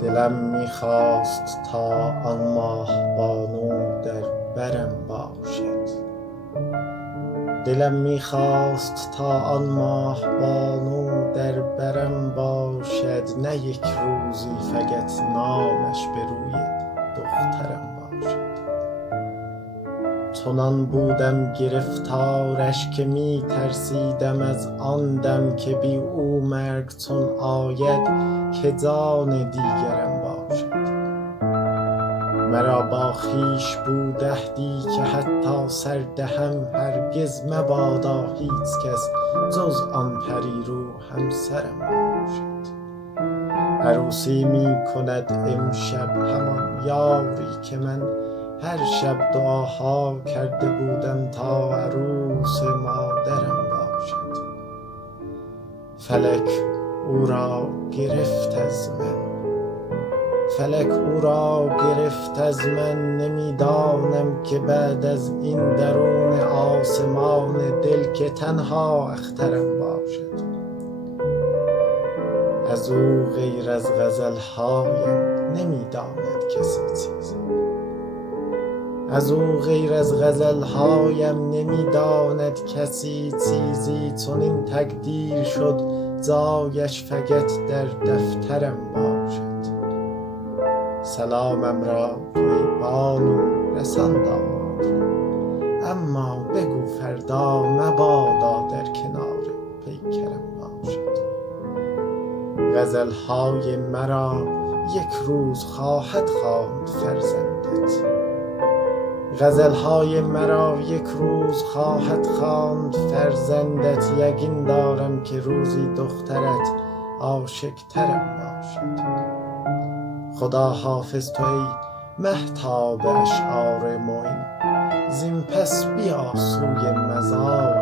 دلم میخواست تا آن ماه بانو در برم باشد. دلم میخواست تا آن ماه بانو در برم باشد، نه یک روزی فقط نامش به روی دخترم باشد. چنان بودم گرفتارش که می ترسیدم از آن دم که بی او مرگ چون آید که جان دیگرم باشد. مرا با خویش بود عهدی که حتی سر دهم هرگز مبادا هیچ کس جز آن پری رو همسرم باشد. عروسی می کند امشب همان یاری که من هر شب دعاها کرده بودم تا عروس مادرم باشد. فلک او را گرفت از من، فلک او را گرفت از من، نمیدانم که بعد از این درون آسمان دل که تنها اخترم باشد. از او غیر از غزلهایم نمیداند کسی چیزی، از او غیر از غزلهایم نمیداند کسی چیزی. چنین تقدیر شد جایش فقط در دفترم باشد. سلامم را تو ای بانو رسان داماد را، اما بگو فردا مبادا در کنار پیکرم باشد. غزلهای مرا یک روز خواهد خواند فرزندت، غزلهای مرا یک روز خواهد خواند فرزندت. یقین دارم که روزی دخترت عاشق‌ترم باشد. خدا حافظ تو ای مهتاب اشعار معین، زین پس بیا سوی مزار